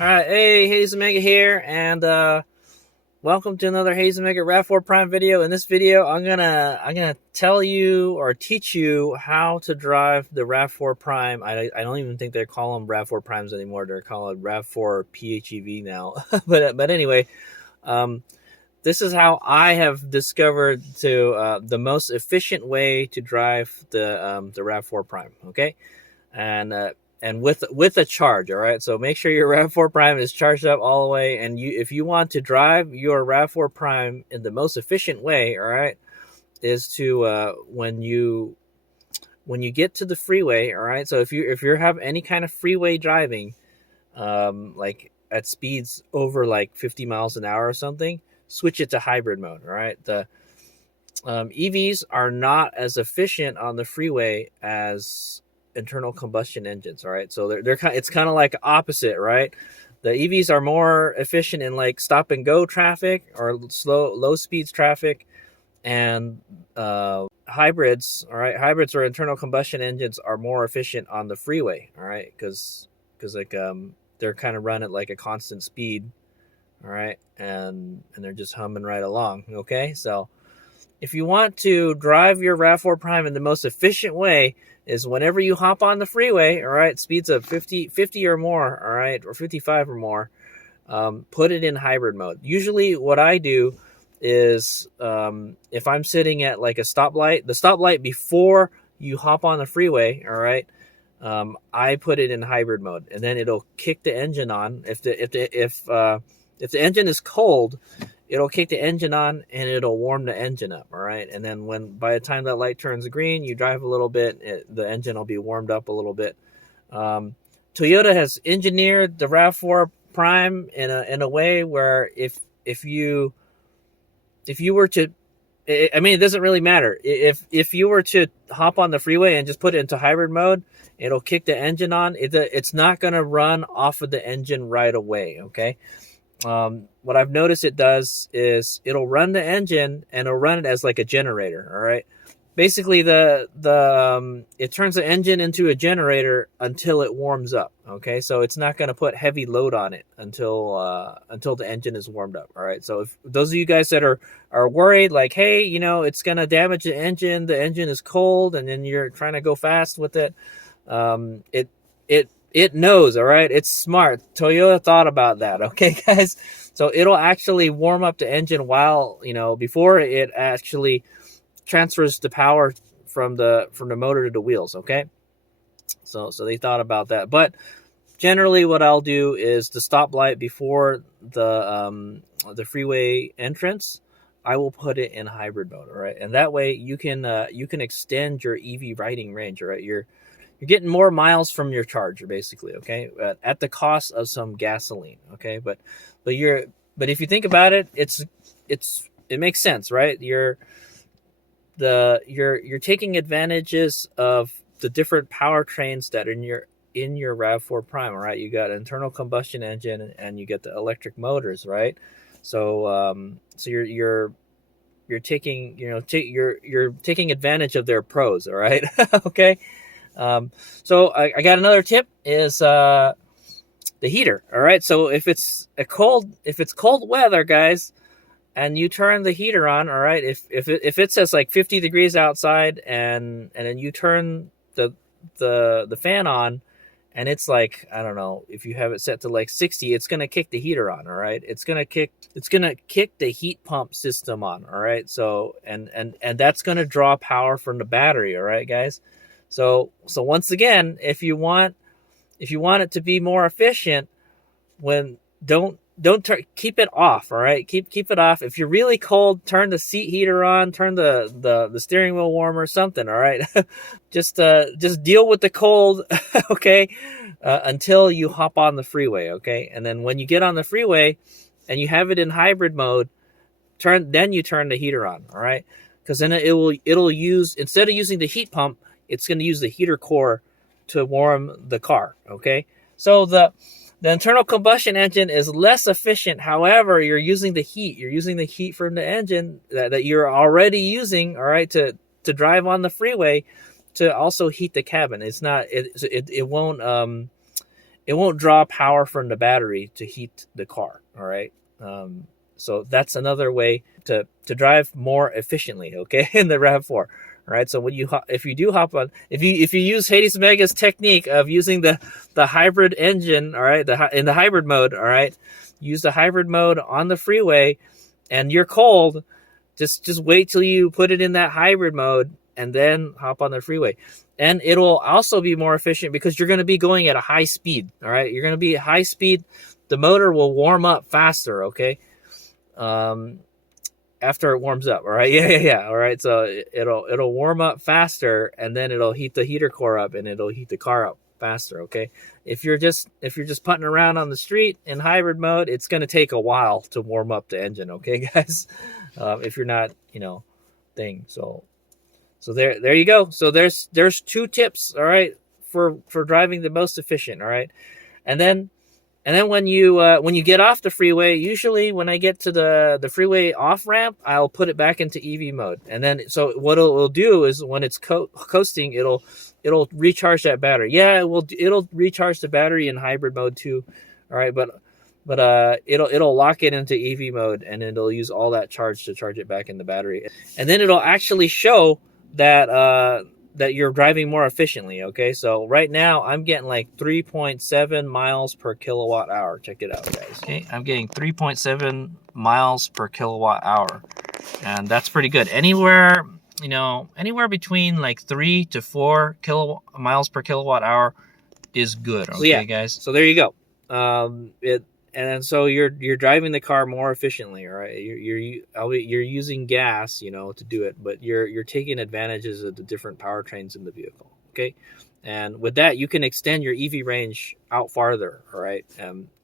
All right, hey, Hayes Omega here, and welcome to another Hayes Omega Rav4 Prime video. In this video, I'm gonna tell you or teach you how to drive the Rav4 Prime. I don't even think they call them Rav4 Primes anymore. They're called Rav4 PHEV now. but anyway, um, this is how I have discovered the most efficient way to drive the Rav4 Prime. Okay, and with a charge. All right, so make sure your Rav4 Prime is charged up all the way, and if you want to drive your Rav4 Prime in the most efficient way, all right, is to when you get to the freeway. All right, so if you have any kind of freeway driving, like at speeds over like 50 miles an hour or something, switch it to hybrid mode. All right, the EVs are not as efficient on the freeway as internal combustion engines. All right, so it's kind of like opposite, right? The EVs are more efficient in like stop and go traffic or low speeds traffic, and hybrids, all right, hybrids or internal combustion engines are more efficient on the freeway. All right, because like they're kind of run at like a constant speed. All right, and they're just humming right along. Okay, so if you want to drive your Rav4 Prime in the most efficient way, is whenever you hop on the freeway, all right, speeds of 50 or more, all right, or 55 or more, put it in hybrid mode. Usually what I do is if I'm sitting at like a stoplight, the stoplight before you hop on the freeway, all right, I put it in hybrid mode, and then it'll kick the engine on. If the engine is cold, it'll kick the engine on and it'll warm the engine up. All right, and then by the time that light turns green, you drive a little bit, the engine will be warmed up a little bit. Toyota has engineered the Rav4 Prime in a way where if you were to, I mean, it doesn't really matter. If you were to hop on the freeway and just put it into hybrid mode, it'll kick the engine on. It's not going to run off of the engine right away. Okay. What I've noticed it does is it'll run the engine and it'll run it as like a generator. All right. Basically, it turns the engine into a generator until it warms up. Okay, so it's not going to put heavy load on it until the engine is warmed up. All right, so if those of you guys that are worried, like, hey, it's going to damage the engine is cold, and then you're trying to go fast with it, it knows. All right, it's smart. Toyota thought about that. Okay, guys, so it'll actually warm up the engine while before it actually transfers the power from the motor to the wheels. Okay, so they thought about that. But generally what I'll do is the stoplight before the freeway entrance, I will put it in hybrid mode. All right, and that way you can extend your EV riding range. All right, you're getting more miles from your charger, basically. Okay, at the cost of some gasoline. Okay, but if you think about it, it makes sense, right? You're taking advantages of the different powertrains that are in your Rav4 Prime. All right, you got an internal combustion engine and you get the electric motors, right? So you're taking you're taking advantage of their pros. All right, okay. So I got another tip is the heater. All right, so if it's cold weather, guys, and you turn the heater on, all right, if it says like 50 degrees outside, and then you turn the fan on, and it's like, I don't know, if you have it set to like 60, it's gonna kick the heater on. All right, it's gonna kick the heat pump system on. All right, so and that's gonna draw power from the battery. All right, guys. So once again, if you want it to be more efficient, keep it off. All right, keep it off. If you're really cold, turn the seat heater on, turn the steering wheel warmer, something. All right, just deal with the cold, okay, until you hop on the freeway. Okay, and then when you get on the freeway and you have it in hybrid mode, then you turn the heater on. All right, because then it'll use, instead of using the heat pump, it's going to use the heater core to warm the car. Okay, so the internal combustion engine is less efficient. However, you're using the heat. You're using the heat from the engine that you're already using, all right, to drive on the freeway, to also heat the cabin. It's not, it won't it won't draw power from the battery to heat the car. All right. So that's another way to drive more efficiently. Okay, in the Rav4. All right. So when if you do hop on, if you use Hades Mega's technique of using the hybrid engine, all right, in the hybrid mode, all right, use the hybrid mode on the freeway, and you're cold, just wait till you put it in that hybrid mode and then hop on the freeway. And it'll also be more efficient because you're going to be going at a high speed. All right. You're going to be at high speed. The motor will warm up faster. Okay. After it warms up. All right. Yeah. All right. So it'll warm up faster, and then it'll heat the heater core up, and it'll heat the car up faster. Okay. If you're just putting around on the street in hybrid mode, it's going to take a while to warm up the engine. Okay, guys. If you're not, thing. So there you go. So there's 2 tips, all right, for driving the most efficient, all right. And then when you get off the freeway, usually when I get to the freeway off ramp, I'll put it back into EV mode. And then so what it'll do is when it's coasting, it'll recharge that battery. Yeah, it'll recharge the battery in hybrid mode too, all right. But it'll lock it into EV mode, and it'll use all that charge to charge it back in the battery, and then it'll actually show that you're driving more efficiently. Okay, so right now I'm getting like 3.7 miles per kilowatt hour. Check it out, guys. Okay, I'm getting 3.7 miles per kilowatt hour, and that's pretty good. Anywhere between like 3 to 4 miles per kilowatt hour is good. Okay, so yeah, guys. So there you go. And so you're driving the car more efficiently, all right? You're using gas, to do it, but you're taking advantages of the different powertrains in the vehicle, okay? And with that, you can extend your EV range out farther, all right?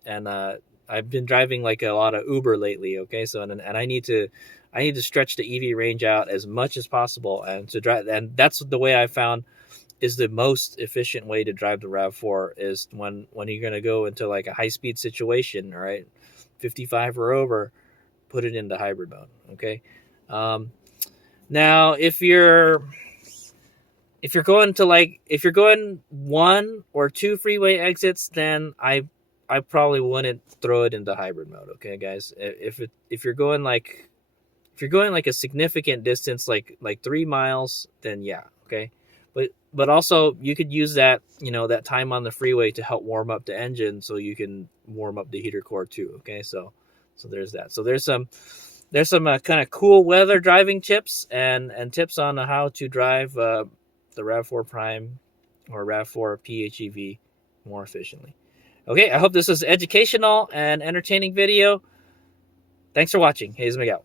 And I've been driving like a lot of Uber lately, okay? So and I need to stretch the EV range out as much as possible, and to drive, and that's the way I found is the most efficient way to drive the Rav4 is when you're going to go into like a high-speed situation, all right, 55 or over, put it into hybrid mode, okay? Now, if you're going 1 or 2 freeway exits, then I probably wouldn't throw it into hybrid mode, okay, guys? If you're going like a significant distance, like 3 miles, then yeah, okay? But also you could use that, that time on the freeway to help warm up the engine so you can warm up the heater core too. Okay. So there's that. So there's some kind of cool weather driving tips and tips on how to drive the Rav4 Prime or Rav4 PHEV more efficiently. Okay. I hope this was educational and entertaining video. Thanks for watching. Hayes Miguel.